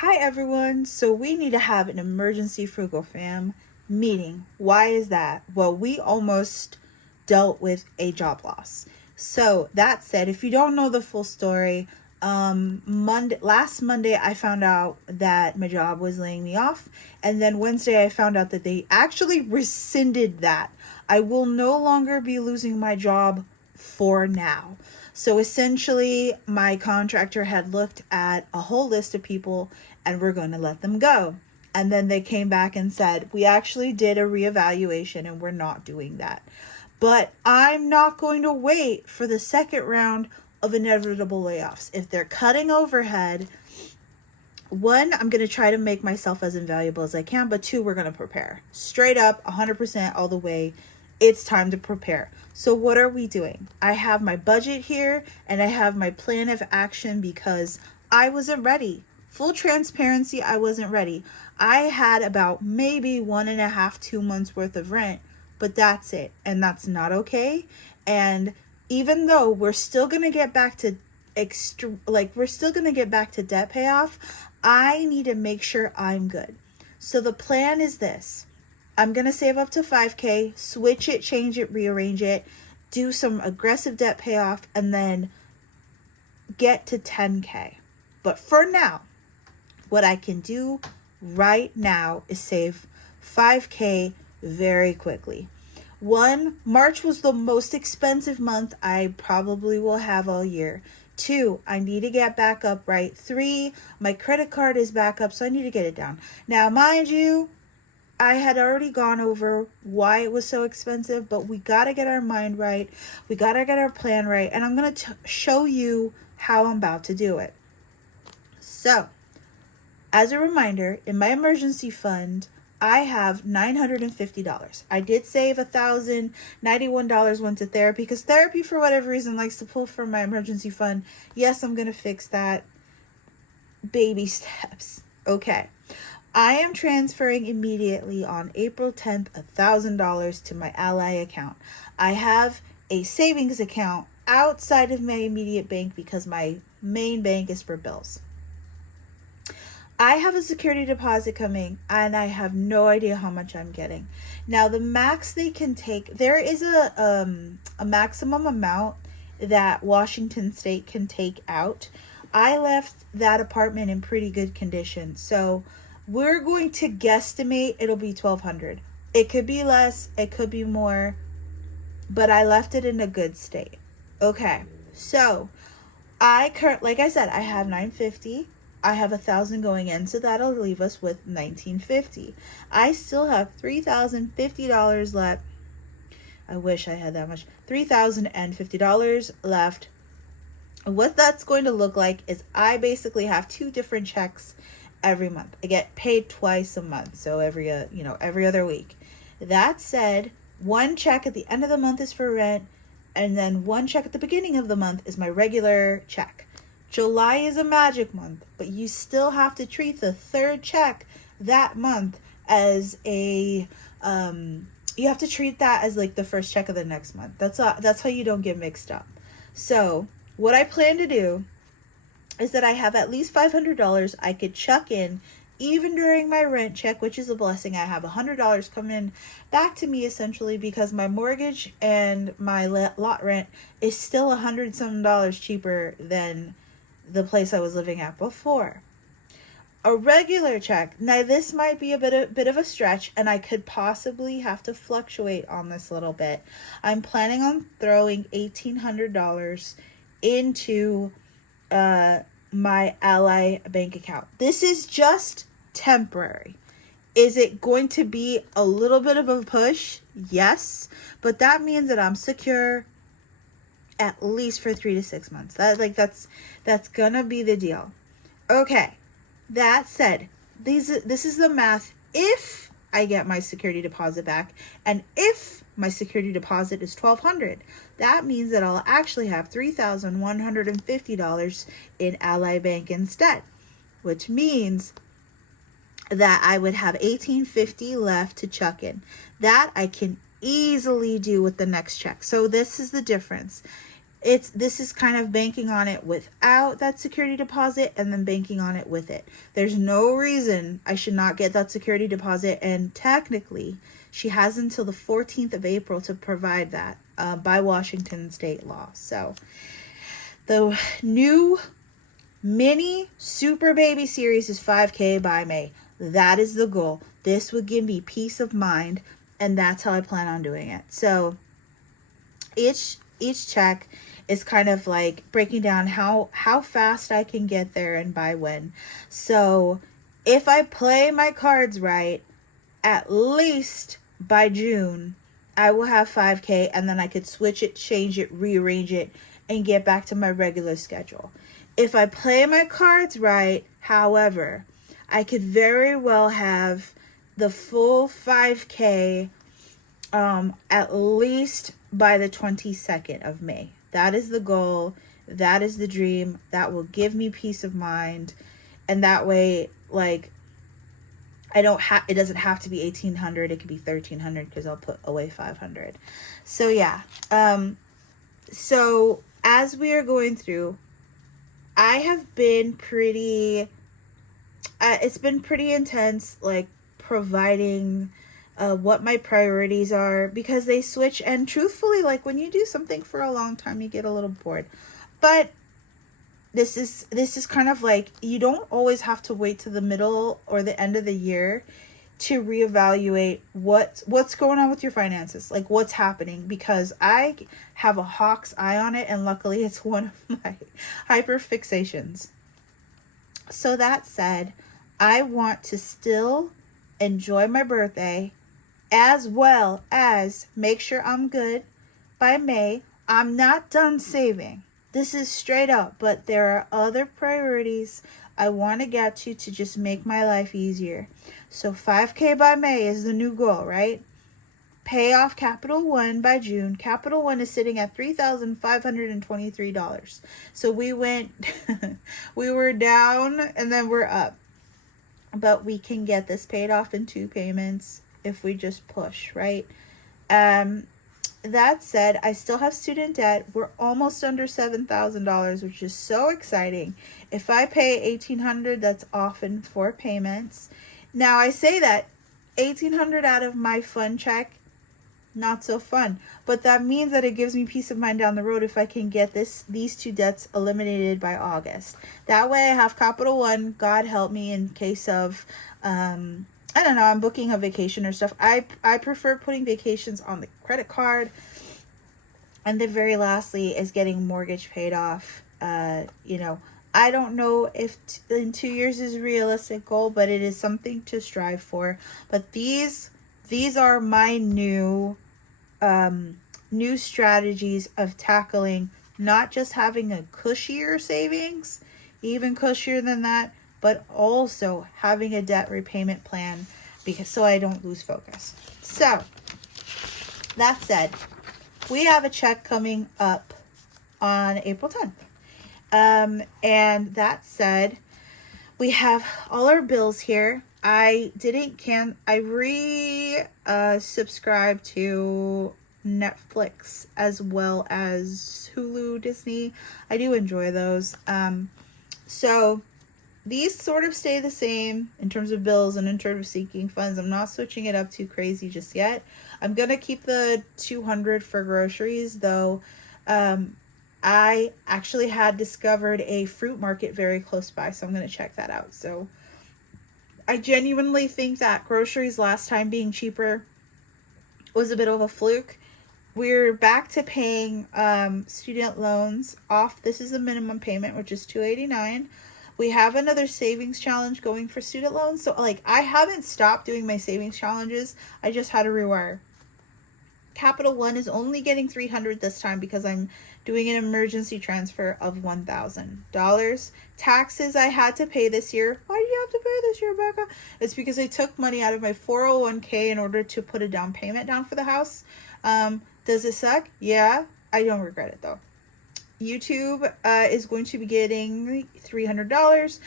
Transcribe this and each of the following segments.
Hi everyone. So we need to have an emergency frugal fam meeting. Why is that? Well, we almost dealt with a job loss. So that said, if you don't know the full story, last Monday I found out that my job was laying me off, and then Wednesday I found out that they actually rescinded that. I will no longer be losing my job for now. So essentially, my contractor had looked at a whole list of people and we're going to let them go. And then they came back and said, we actually did a reevaluation and we're not doing that. But I'm not going to wait for the second round of inevitable layoffs. If they're cutting overhead, one, I'm going to try to make myself as invaluable as I can, but two, we're going to prepare. Straight up, 100% all the way. It's time to prepare. So what are we doing? I have my budget here and I have my plan of action because I wasn't ready. Full transparency, I wasn't ready. I had about maybe 1.5, 2 months worth of rent, but that's it. And that's not okay. And even though we're still going to get back to we're still going to get back to debt payoff, I need to make sure I'm good. So the plan is this. I'm going to save up to 5K, switch it, change it, rearrange it, do some aggressive debt payoff, and then get to 10K. But for now, what I can do right now is save 5K very quickly. One, March was the most expensive month I probably will have all year. Two, I need to get back up right. Three, my credit card is back up, so I need to get it down. Now, mind you, I had already gone over why it was so expensive, but we got to get our mind right. We got to get our plan right. And I'm going to show you how I'm about to do it. So, as a reminder, in my emergency fund, I have $950. I did save $1,091 went to therapy because therapy, for whatever reason, likes to pull from my emergency fund. Yes, I'm going to fix that. Baby steps. Okay. I am transferring immediately on April 10th $1,000 to my Ally account. I have a savings account outside of my immediate bank because my main bank is for bills. I have a security deposit coming and I have no idea how much I'm getting. Now the max they can take, there is a maximum amount that Washington State can take out. I left that apartment in pretty good condition. So we're going to guesstimate it'll be $1,200. It could be less, it could be more, but I left it in a good state. Okay. So like I said, I have $950. I have $1,000 going in, so that'll leave us with $1,950. I still have $3,050 left. I wish I had that much. $3,050 left. What that's going to look like is I basically have two different checks every month. I get paid twice a month, so every other week. That said, one check at the end of the month is for rent, and then one check at the beginning of the month is my regular check. July is a magic month, but you still have to treat the third check that month as you have to treat that as like the first check of the next month. That's how you don't get mixed up. So what I plan to do is that I have at least $500 I could chuck in even during my rent check, which is a blessing. I have $100 coming back to me essentially because my mortgage and my lot rent is still $100 cheaper than the place I was living at before. A regular check. Now this might be a bit of a stretch and I could possibly have to fluctuate on this a little bit. I'm planning on throwing $1,800 into my Ally bank account. This is just temporary. Is it going to be a little bit of a push? Yes, but that means that I'm secure at least for 3 to 6 months. That's gonna be the deal. Okay. That said, this is the math if I get my security deposit back, and if my security deposit is $1,200, that means that I'll actually have $3,150 in Ally Bank instead, which means that I would have $1,850 left to chuck in. That I can easily do with the next check. So this is the difference. this is kind of banking on it without that security deposit and then banking on it with it. There's no reason I should not get that security deposit, and technically she has until the 14th of April to provide that by Washington state law. So the new mini super baby series is 5K by May. That is the goal. This would give me peace of mind, and that's how I plan on doing it. So each check is kind of like breaking down how fast I can get there and by when. So if I play my cards right, at least by June, I will have 5K, and then I could switch it, change it, rearrange it, and get back to my regular schedule. If I play my cards right, however, I could very well have the full 5K at least by the 22nd of May. That is the goal. That is the dream. That will give me peace of mind. And that way, like, it doesn't have to be 1,800. It could be 1,300 because I'll put away 500. So yeah. So as we are going through, I have been it's been pretty intense, like providing what my priorities are, because they switch, and truthfully, like when you do something for a long time, you get a little bored. But this is kind of like, you don't always have to wait to the middle or the end of the year to reevaluate what's going on with your finances, like what's happening, because I have a hawk's eye on it, and luckily it's one of my hyper fixations. So that said, I want to still enjoy my birthday, as well as make sure I'm good by May. I'm not done saving. This is straight up, but there are other priorities I want to get to just make my life easier. So 5K by May is the new goal, right? Pay off Capital One by June. Capital One is sitting at $3,523. So we went, we were down and then we're up. But we can get this paid off in 2 payments if we just push, right? That said, I still have student debt. We're almost under $7,000, which is so exciting. If I pay $1,800, that's often 4 payments. Now I say that $1,800 out of my fun check, not so fun, but that means that it gives me peace of mind down the road if I can get these 2 debts eliminated by August. That way I have Capital One, God help me, in case of I don't know, I'm booking a vacation or stuff. I prefer putting vacations on the credit card. And the very lastly is getting mortgage paid off. You know, I don't know if in 2 years is a realistic goal, but it is something to strive for. But these are my new strategies of tackling not just having a cushier savings, even cushier than that, but also having a debt repayment plan, because so I don't lose focus. So that said, we have a check coming up on April 10th. And that said, we have all our bills here. I subscribed to Netflix as well as Hulu, Disney. I do enjoy those. So these sort of stay the same in terms of bills and in terms of seeking funds. I'm not switching it up too crazy just yet. I'm going to keep the $200 for groceries, though. I actually had discovered a fruit market very close by, so I'm going to check that out. So I genuinely think that groceries last time being cheaper was a bit of a fluke. We're back to paying student loans off. This is a minimum payment, which is $289. We have another savings challenge going for student loans. So, like, I haven't stopped doing my savings challenges. I just had to rewire. Capital One is only getting $300 this time because I'm doing an emergency transfer of $1,000. Taxes I had to pay this year. Why do you have to pay this year, Rebecca? It's because I took money out of my 401k in order to put a down payment down for the house. Does it suck? Yeah. I don't regret it, though. YouTube is going to be getting $300.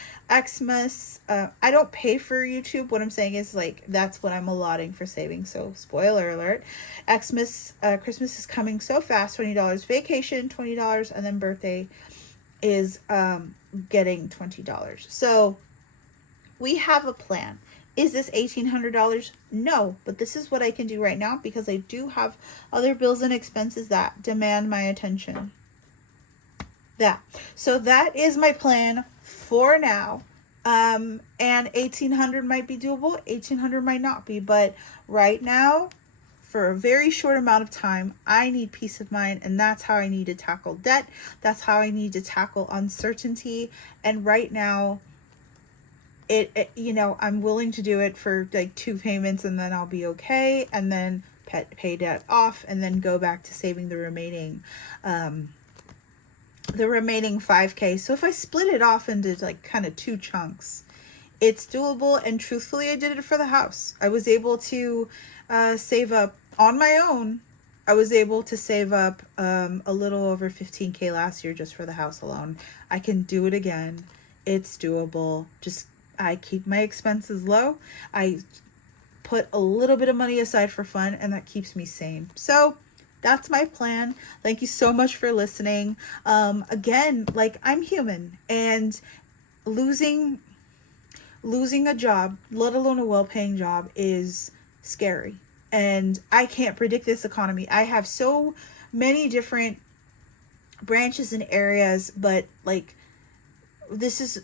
Xmas, I don't pay for YouTube. What I'm saying is, like, that's what I'm allotting for savings. So, spoiler alert. Xmas, Christmas is coming so fast, $20. Vacation, $20. And then birthday is getting $20. So, we have a plan. Is this $1,800? No, but this is what I can do right now because I do have other bills and expenses that demand my attention. So that is my plan for now. And 1,800 might be doable, 1,800 might not be, but right now, for a very short amount of time, I need peace of mind, and that's how I need to tackle debt. That's how I need to tackle uncertainty. And right now, I'm willing to do it for like 2 payments, and then I'll be okay, and then pay debt off, and then go back to saving the remaining 5K. So if I split it off into like kind of 2 chunks, it's doable. And truthfully, I did it for the house. I was able to save up on my own. I was able to save up a little over 15K last year just for the house alone. I can do it again. It's doable. Just I keep my expenses low. I put a little bit of money aside for fun, and that keeps me sane. So that's my plan. Thank you so much for listening. Again, like, I'm human, and losing a job, let alone a well-paying job, is scary. And I can't predict this economy. I have so many different branches and areas, but like, this is,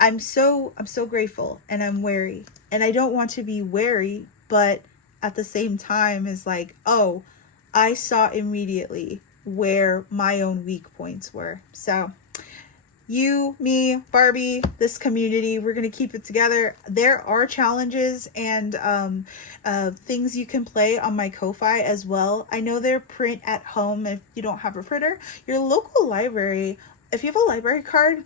I'm so grateful, and I'm wary, and I don't want to be wary, but at the same time is like, oh, I saw immediately where my own weak points were. So you, me, Barbie, this community, we're going to keep it together. There are challenges and things you can play on my Ko-Fi as well. I know they're print at home if you don't have a printer. Your local library, if you have a library card,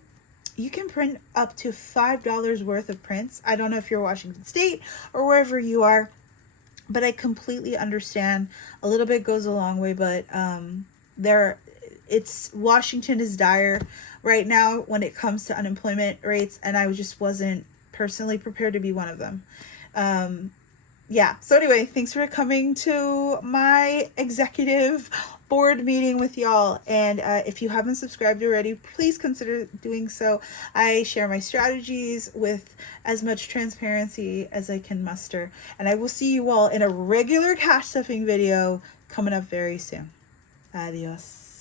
you can print up to $5 worth of prints. I don't know if you're Washington State or wherever you are, but I completely understand. A little bit goes a long way, but Washington is dire right now when it comes to unemployment rates, and I just wasn't personally prepared to be one of them. So anyway, thanks for coming to my executive board meeting with y'all. And if you haven't subscribed already, please consider doing so. I share my strategies with as much transparency as I can muster. And I will see you all in a regular cash stuffing video coming up very soon. Adios.